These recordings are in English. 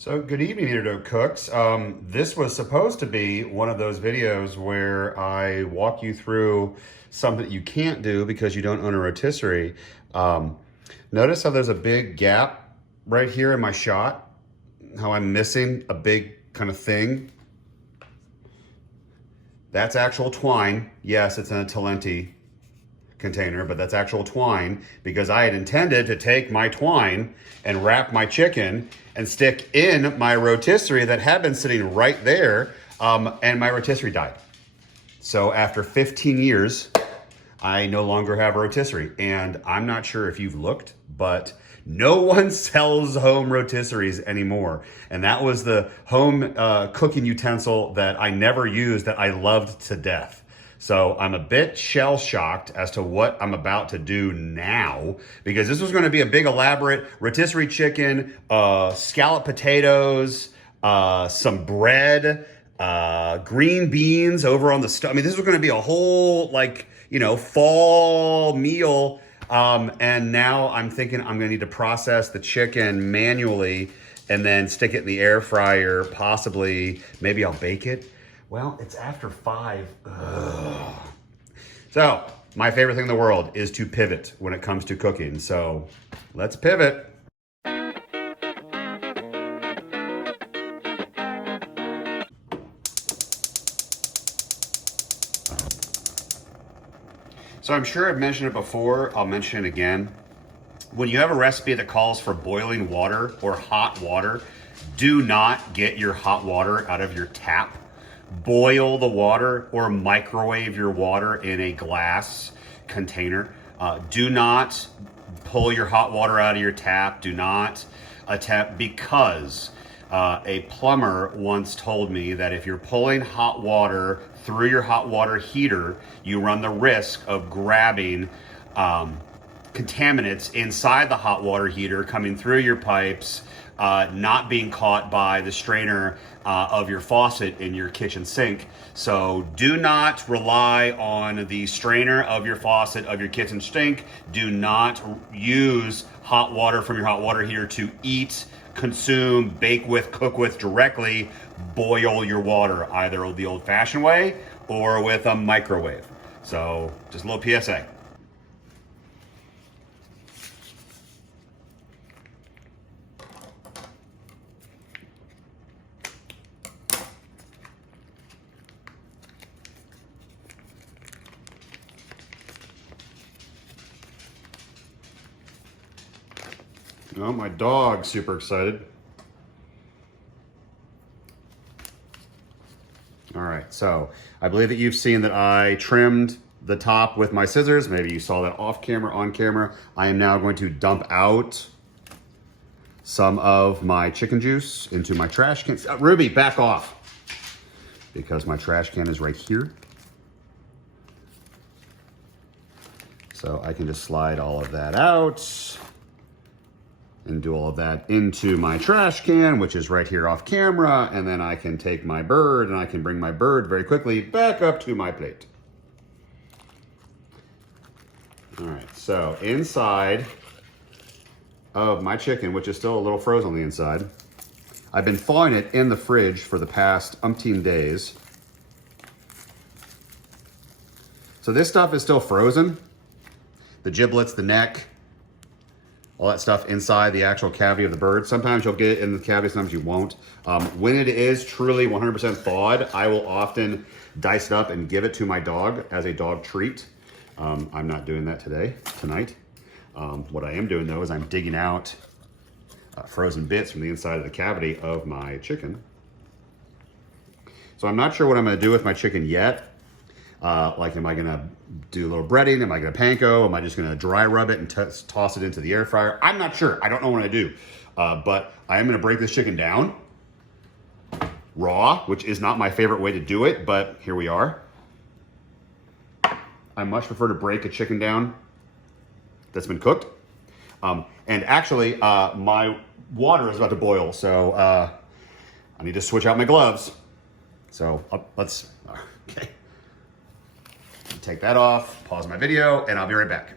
So good evening, Doak cooks. This was supposed to be one of those videos where I walk you through something that you can't do because you don't own a rotisserie. Um, Notice how there's a big gap right here in my shot, how I'm missing a big kind of thing. That's actual twine. Yes, it's in a Talenti container, but that's actual twine because I had intended to take my twine and wrap my chicken and stick in my rotisserie that had been sitting right there, and my rotisserie died. So after 15 years, I no longer have a rotisserie, and I'm not sure if you've looked, but no one sells home rotisseries anymore. And that was the home cooking utensil that I never used that I loved to death. So I'm a bit shell-shocked as to what I'm about to do now, because this was going to be a big elaborate rotisserie chicken, scallop potatoes, some bread, green beans over on the stove. I mean, this was going to be a whole, fall meal. And now I'm thinking I'm going to need to process the chicken manually and then stick it in the air fryer, possibly. Maybe I'll bake it. Well, it's after 5. Ugh. So, my favorite thing in the world is to pivot when it comes to cooking. So, let's pivot. So, I'm sure I've mentioned it before. I'll mention it again. When you have a recipe that calls for boiling water or hot water, do not get your hot water out of your tap. Boil the water or microwave your water in a glass container. Do not pull your hot water out of your tap. Do not attempt, because a plumber once told me that if you're pulling hot water through your hot water heater, you run the risk of grabbing contaminants inside the hot water heater coming through your pipes, not being caught by the strainer of your faucet in your kitchen sink. So do not rely on the strainer of your faucet of your kitchen sink. Do not use hot water from your hot water heater to eat, consume, bake with, cook with directly. Boil your water either the old-fashioned way or with a microwave. So just a little PSA. Oh, my dog's super excited. All right, so I believe that you've seen that I trimmed the top with my scissors. Maybe you saw that off camera, on camera. I am now going to dump out some of my chicken juice into my trash can. Ruby, back off, because my trash can is right here. So I can just slide all of that out and do all of that into my trash can, which is right here off camera. And then I can take my bird and I can bring my bird very quickly back up to my plate. All right, so inside of my chicken, which is still a little frozen on the inside, I've been thawing it in the fridge for the past umpteen days. So this stuff is still frozen. The giblets, the neck, all that stuff inside the actual cavity of the bird. Sometimes you'll get it in the cavity, sometimes you won't. When it is truly 100% thawed, I will often dice it up and give it to my dog as a dog treat. I'm not doing that tonight. What I am doing though is I'm digging out frozen bits from the inside of the cavity of my chicken. So I'm not sure what I'm gonna do with my chicken yet. Am I gonna do a little breading? Am I gonna panko? Am I just gonna dry rub it and toss it into the air fryer? I'm not sure. I don't know what I do. But I am gonna break this chicken down raw, which is not my favorite way to do it, but here we are. I much prefer to break a chicken down that's been cooked. And actually, my water is about to boil, so I need to switch out my gloves. So okay. Take that off, pause my video, and I'll be right back.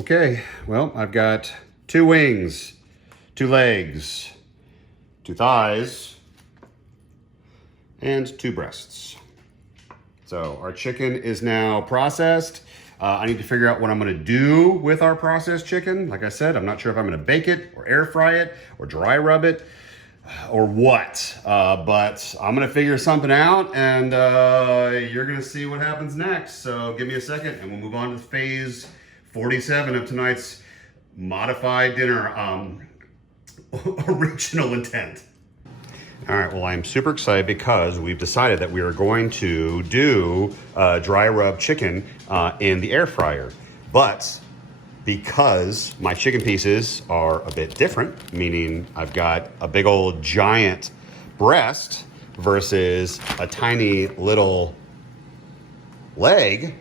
Okay, well, I've got 2 wings, 2 legs, 2 thighs, and 2 breasts. So our chicken is now processed. I need to figure out what I'm gonna do with our processed chicken. Like I said, I'm not sure if I'm gonna bake it or air fry it or dry rub it or what, but I'm gonna figure something out, and you're gonna see what happens next. So give me a second and we'll move on to phase 47 of tonight's modified dinner, original intent. All right, well, I'm super excited because we've decided that we are going to do dry rub chicken in the air fryer. But because my chicken pieces are a bit different, meaning I've got a big old giant breast versus a tiny little leg,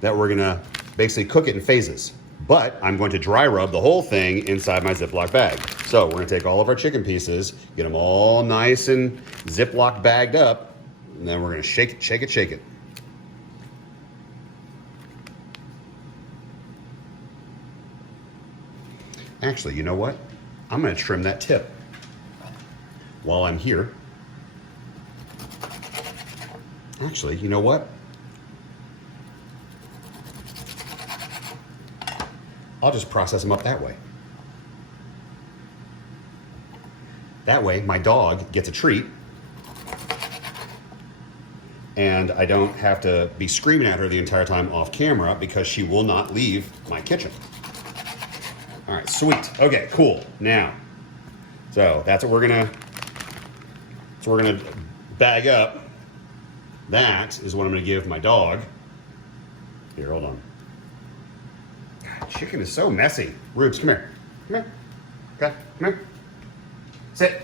that we're gonna basically cook it in phases. But I'm going to dry rub the whole thing inside my Ziploc bag. So we're gonna take all of our chicken pieces, get them all nice and Ziploc bagged up, and then we're gonna shake it, shake it, shake it. Actually, you know what? I'm gonna trim that tip while I'm here. Actually, you know what? I'll just process them up that way. That way, my dog gets a treat, and I don't have to be screaming at her the entire time off camera because she will not leave my kitchen. All right, sweet. Okay, cool. Now, so that's what we're gonna bag up. That is what I'm gonna give my dog. Here, hold on. God, chicken is so messy. Rubes, come here. Come here. Okay, come here. Sit.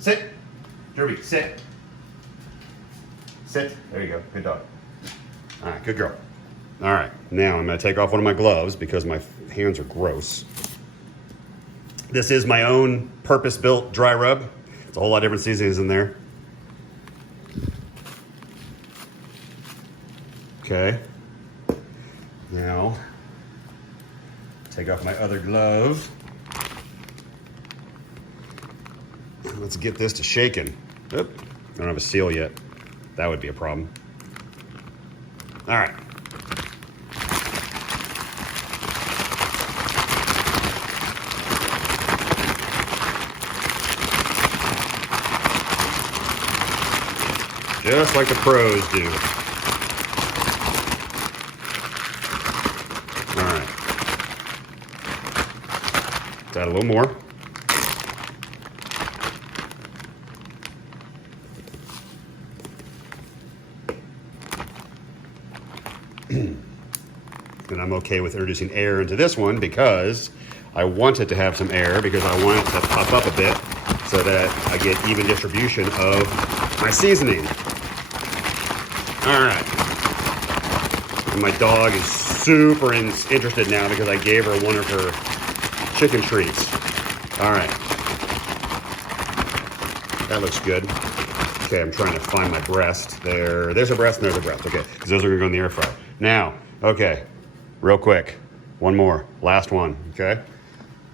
Sit. Derby, sit. Sit. There you go. Good dog. All right, good girl. All right, now I'm gonna take off one of my gloves because my hands are gross. This is my own purpose-built dry rub. It's a whole lot of different seasonings in there. Okay. Now, take off my other glove. Let's get this to shaking. Oop, I don't have a seal yet. That would be a problem. All right. Just like the pros do. All right. Let's add a little more. And I'm okay with introducing air into this one because I want it to have some air, because I want it to puff up a bit so that I get even distribution of my seasoning. All right. And my dog is super interested now because I gave her one of her chicken treats. All right. That looks good. Okay, I'm trying to find my breast. There's a breast and there's a breast. Okay, because those are gonna go in the air fryer. Now, okay, real quick. One more, last one, okay?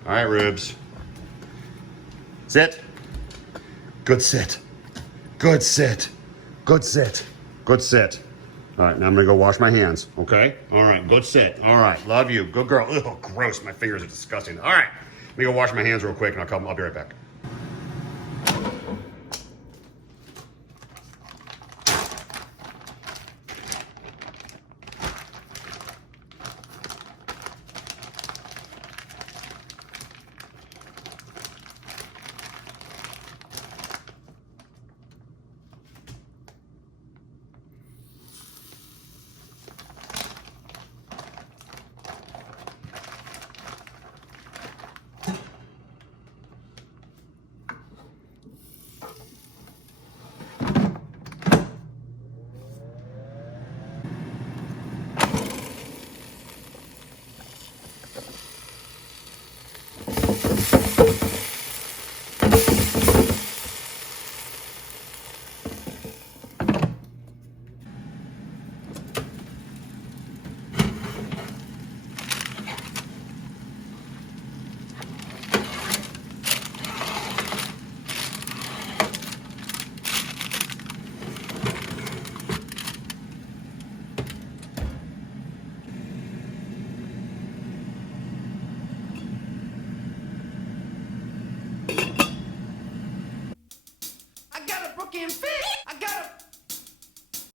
All right, Rubes. Sit. Good sit. Good sit. Good sit. Good sit. All right, now I'm gonna go wash my hands, okay? All right, good sit. All right, love you, good girl. Ugh, gross, my fingers are disgusting. All right, let me go wash my hands real quick and I'll be right back.